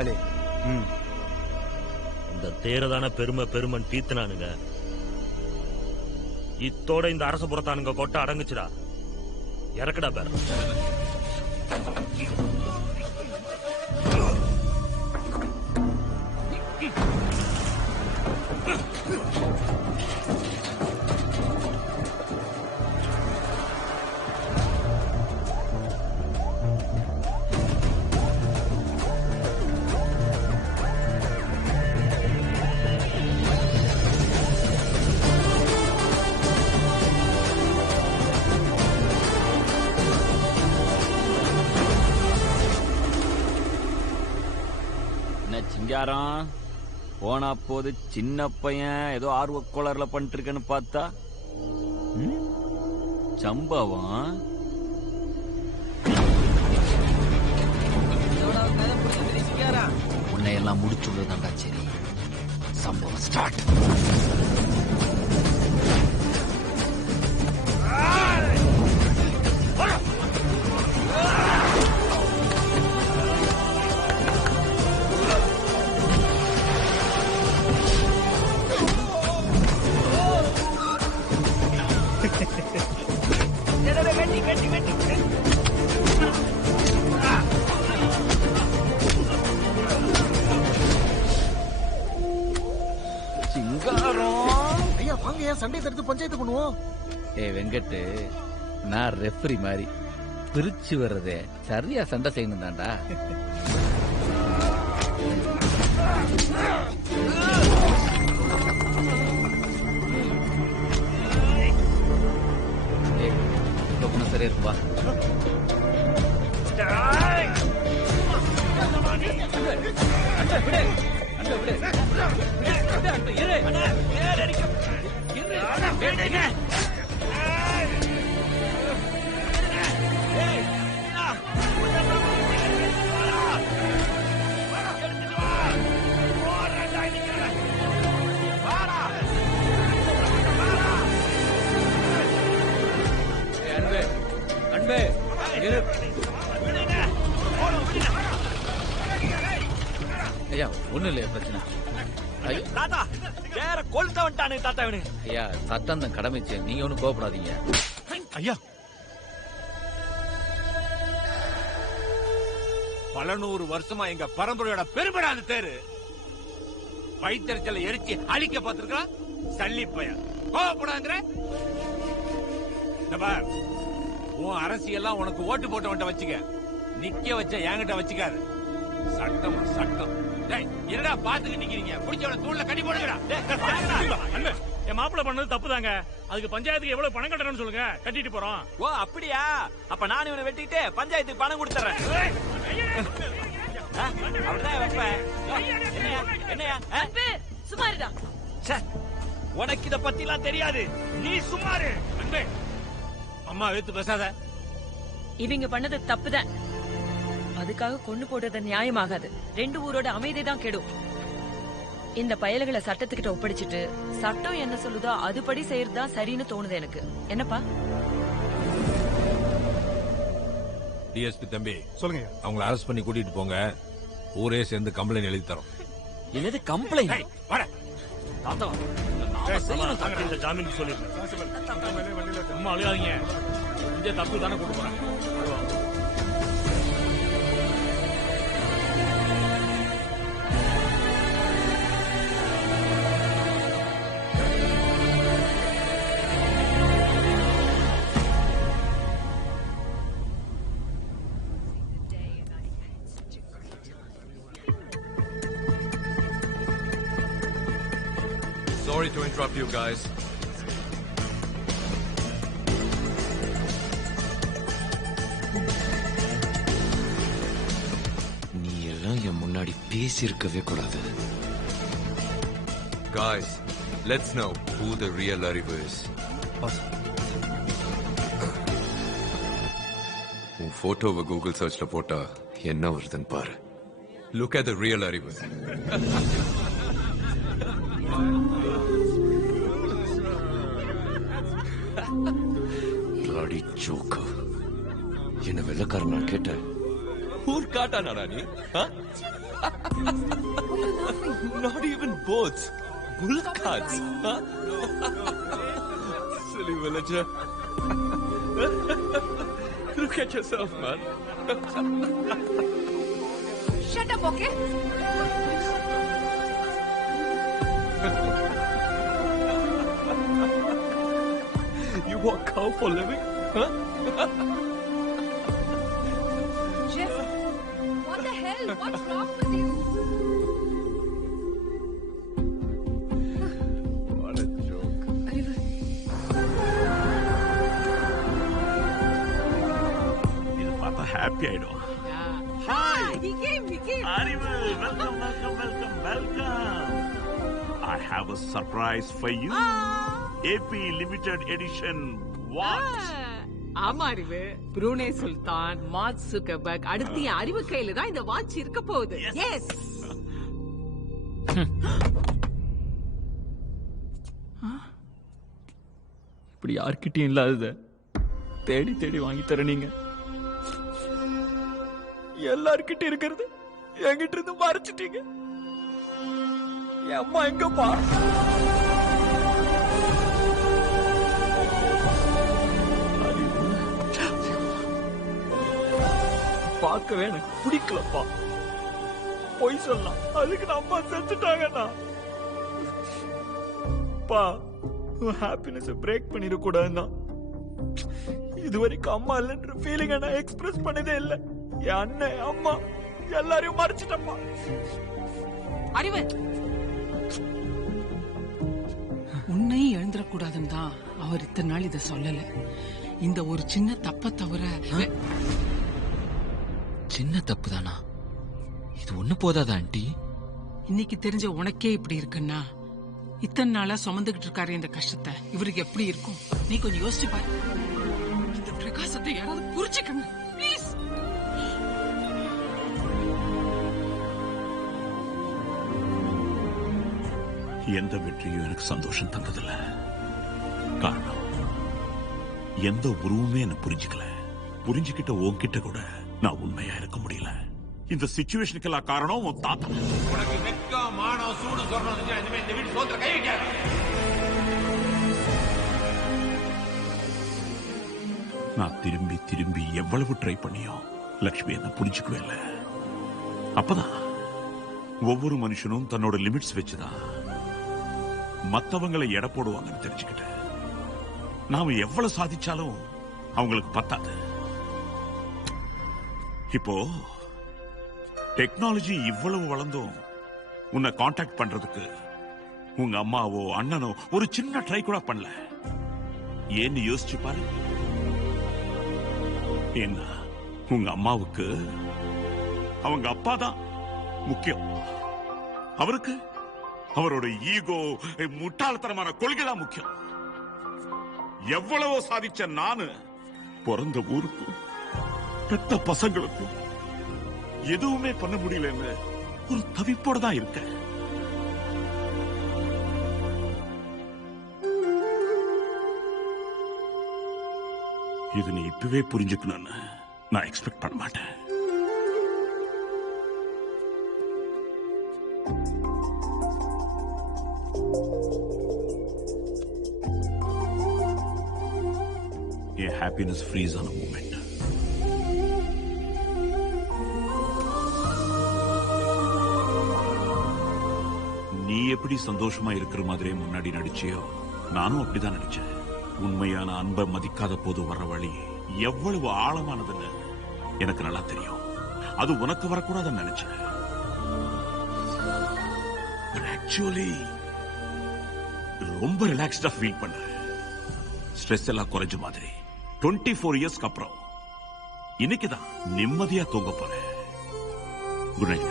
காளி. இந்த தேரதான பெருமை பெருமன் பீத்துனானுங்க. இத்தோட இந்த அரச புறத்தானுங்க கொட்ட அடங்குச்சுடா. இறக்கடா பேர். சிங்காரம் போனா போது சின்ன பையன் ஏதோ ஆர்வ கோளாறுல பண்ணிட்டு இருக்கேன்னு பார்த்தா சம்பவம். உன்னையெல்லாம் முடிச்சுள்ளதாண்டா. சரி, சம்பவம் ஸ்டார்ட். சண்டை தடுத்து பஞ்சாயத்து பண்ணுவோம். வெங்கட்டு, நான் ரெஃபரி மாதிரி பிரிச்சு வர்றதே சரியா சண்டை செய்யணும் தாண்டா. சரியா இருக்குவா. ஐயா ஒண்ணு இல்லையா பிரச்சனை. தாத்தா வேற கொளுத்த வந்துட்டானு தாத்தா. ஐயா சட்டம் தான் கடமைச்சு, நீங்க ஒன்னும் கோவப்படாதீங்க. ஐயா பல 100 வருஷமா எங்க பரம்பரையோட பெருமையான தேரு வயிற்றுச்சல எரிச்சு அழிக்க பார்த்திருக்கான். சல்லி பையன் கோவப்படாங்கிற உன் அரசியெல்லாம் உனக்கு ஓட்டு போட்டவன்ட்ட வச்சுக்க, நிக்க வச்ச என்கிட்ட வச்சுக்காது. சட்டம் சட்டம். என்னடா பாத்துக்கிட்டு நிக்கிறீங்க? பிடிச்சவன தூண்ல கட்டி போடுங்கடா. என் மாப்பிள்ள பண்ணது தப்புதாங்க. அதுக்கு பஞ்சாயத்துக்கு எவ்வளவு பணம் கட்டணும்னு சொல்லுங்க, கட்டிட்டு போறோம். ஓ அப்படியா? அப்ப நான் இவனை வெட்டிட்டு பஞ்சாயத்துக்கு பணம் கொடுத்துறேன். உனக்கு இத பத்தி எல்லாம் தெரியாது, நீ சும்மாரு. அம்மா எடுத்து பேசாத. இவங்க பண்ணது தப்புதான். அதுக்காக கொண்டு போடுறது நியாயமாகாது. 2 ஊரோட அமைதி தான் கெடும். இந்த பயல்களை சட்டத்துக்கிட்ட ஒப்படைச்சிட்டு சட்டம் என்ன சொல்லுதோ அதுபடி செய்யறதுதான் சரின்னு தோணுது எனக்கு. என்னப்பா? டிஎஸ்பி தம்பி சொல்லுங்க. அவங்களை அரெஸ்ட் பண்ணி கூட்டிட்டு போங்க. ஊரே சேர்ந்து கம்ப்ளைண்ட் எழுதி தரோம். என்னது கம்ப்ளைண்ட்? இந்த ஜாமீன் சொல்லிருக்கேன். சும்மா அழுகாதீங்க. இந்த தப்பு தானே கொண்டு போறேன். Sorry to interrupt you guys. நீ எல்லாம் என் முன்னாடி பேசியிருக்கவே கூடாது. Guys, let's know who the real Arivu is. உன் போட்டோவை கூகுள் சர்ச்ல போட்டா என்ன வருதுன்னு பாரு. Look at the real Arivu. bloody joker. என்ன வெள்ளக்காரன் நான் கேட்டேன். ஊர் காட்டானாடா நீ? Not even boats. Bull carts. Silly villager. Look at yourself, man. Shut up, okay? You walk cow for a living? Huh? Jeff, what the hell? What's wrong with you? What a joke. Arivu. இது பார்த்தா happy ஆயிடும். Hi, he came. அறிவு, welcome. I have a surprise for you. AP limited edition watch. ஆமா அறிவு, புரூனே சுல்தான், mark Zuckerberg, அடுத்து என் அறிவு கையில தான் இந்த வாட்ச் இருக்க போகுது. எஸ். இப்படி யார்கிட்டயும் இல்லாதத தேடி தேடி வாங்கி தர நீங்க எல்லார்கிட்ட இருக்கிறது என்கிட்ட இருந்து மறைச்சிட்டீங்க. என் அம்மா எங்கப்பா? பார்க்கவே எனக்கு பிடிக்கலப்பா. பொய் சொல்லலாம், அதுக்கு நான் அம்மா செத்துட்டாங்கண்ணா. பா, ஹாப்பினஸ் பிரேக் பண்ணிடக்கூடாதுன்னா இது வரைக்கும் அம்மா இல்லைன்ற ஃபீலிங் நான் எக்ஸ்பிரஸ் பண்ணதே இல்லை. என் அண்ணன் அம்மா எல்லாரையும் மறைச்சிட்டப்பா. அறிவு, உன்னையும் எழுந்துடக்கூடாதுன்னு தான் அவர் இத்தனை நாள் இதை சொல்லல. இந்த ஒரு சின்ன தப்ப தவிர சின்ன தப்பு தானா? இது ஒண்ணு போதாதா ஆண்டி? இன்னைக்கு தெரிஞ்ச உனக்கே இப்படி இருக்குன்னா இத்தனை நாளா சுமந்துகிட்டு இருக்காரு இந்த கஷ்டத்தை, இவருக்கு எப்படி இருக்கும்? நீ கொஞ்சம் யோசிச்சு பாரு. இந்த பிரகாசத்தை யாராவது புரிஞ்சுக்கங்க ப்ளீஸ். எந்த வெற்றியும் எனக்கு சந்தோஷம் தந்ததில்ல. காரணம், எந்த உருவமே என்ன புரிஞ்சுக்கல. புரிஞ்சுக்கிட்ட உன்கிட்ட கூட நான் உண்மையா இருக்க முடியல. இந்த சிச்சுவேஷனுக்கெல்லாம் காரணம் உன் தாத்தா. உனக்கு வெக்கம், மானம், சூடு சொரணம் இனிமே இந்த வீட்டு சோத்துல கை வைக்காத. நான் திரும்பி திரும்பி எவ்வளவு ட்ரை பண்ணியும் லட்சுமி என்ன புரிஞ்சுக்கவே இல்லை. அப்பதான் ஒவ்வொரு மனுஷனும் தன்னோட லிமிட்ஸ் வச்சுதான் மத்தவங்களை எடை போடுவாங்கன்னு தெரிஞ்சுக்கிட்டேன். நாம எவ்வளவு சாதிச்சாலும் அவங்களுக்கு பத்தாது. இப்போ டெக்னாலஜி இவ்வளவு வளர்ந்தும் உன்னை கான்டாக்ட் பண்றதுக்கு உங்க அம்மாவோ அண்ணனோ ஒரு சின்ன ட்ரை கூட பண்ணல. ஏன்னு யோசிச்சு பாரு. என்ன, உங்க அம்மாவுக்கு அவங்க அப்பா தான் முக்கியம். அவருக்கு அவரோட ஈகோ, முட்டாள்தனமான கொள்கை தான் முக்கியம். எவ்வளவோ சாதிச்ச நானு பிறந்த ஊருக்கும் பெத்த பசங்களுக்கும் எதுவுமே பண்ண முடியலன்னு ஒரு தவிப்போட தான் இருக்க. இது நீ இப்பவே புரிஞ்சுக்கணும்னு நான் எக்ஸ்பெக்ட் பண்ண மாட்டேன். என் ஹாப்பினஸ் ஃப்ரீஸ் ஆன மூமெண்ட். நீ எப்படி சந்தோஷமா இருக்கிற மாதிரியே முன்னாடி நடிச்சியோ, நானும் அப்படிதான் நடிச்சேன். உண்மையான அன்பை மதிக்காத போது வர்ற வழி எவ்வளவு ஆழமானதுன்னு எனக்கு நல்லா தெரியும். அது உனக்கு வரக்கூடாதுன்னு நினைச்சேன். ஆக்சுவலி ரொம்ப ரிலாக்ஸ்டா ஃபீல் பண்றேன். ஸ்ட்ரெஸ் எல்லாம் குறைஞ்ச மாதிரி. 24 இயர்ஸ்க்கு அப்புறம் இன்னைக்குதான் நிம்மதியா தூங்க போறேன். Good night.